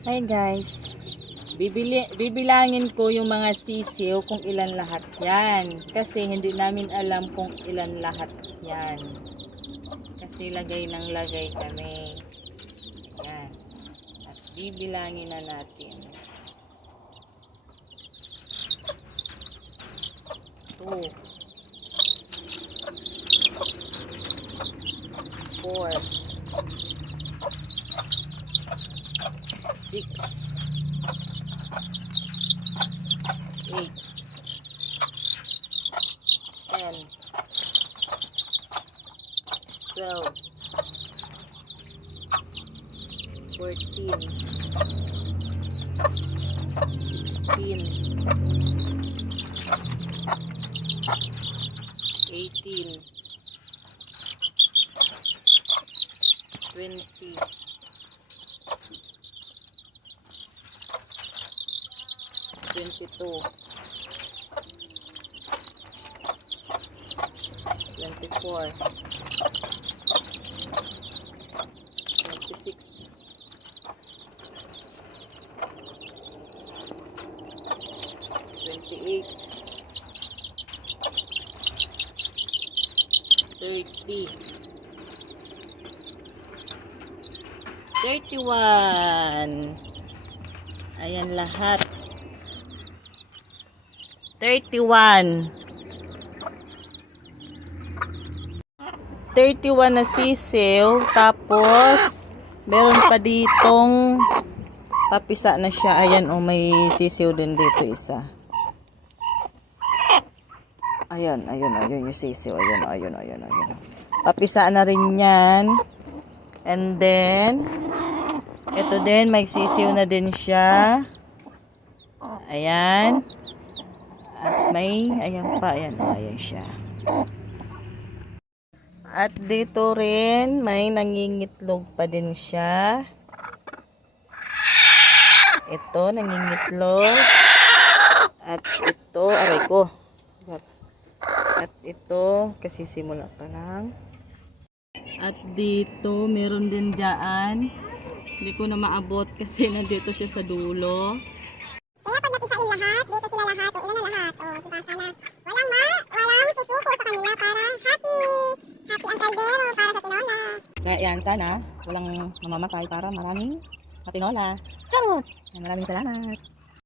Hi guys, bibilangin ko yung mga sisiw kung ilan lahat yan. Kasi hindi namin alam kung ilan lahat yan. Kasi lagay ng lagay kami. Yan. At bibilangin na natin. 2, 4, 6, 8, 10, 12, 14, 16, 18, 20, 22, 24, 26, 28, 30, 31. Ayan lahat. 31. 31 na sisiw. Tapos, meron pa ditong papisa na siya. Ayan, oh, may sisiw din dito isa. Ayan yung sisiw. Ayan. Papisa na rin yan. And then, ito din, may sisiw na din siya. Ayan. At may, ayan siya. At dito rin, may nangingitlog pa din siya. Ito, nangingitlog. At ito, aray ko. At ito, kasi simula pa lang. At dito, meron din dyan. Hindi ko na maabot kasi nandito siya sa dulo. Kaya pag napisain lahat, dito sila lahat, o ilan na lahat, o diba sana walang susuko sa kanila para happy ang kaldero para sa tinola. Kaya yan, sana walang mamamatay para maraming matinola. Charot! Maraming salamat.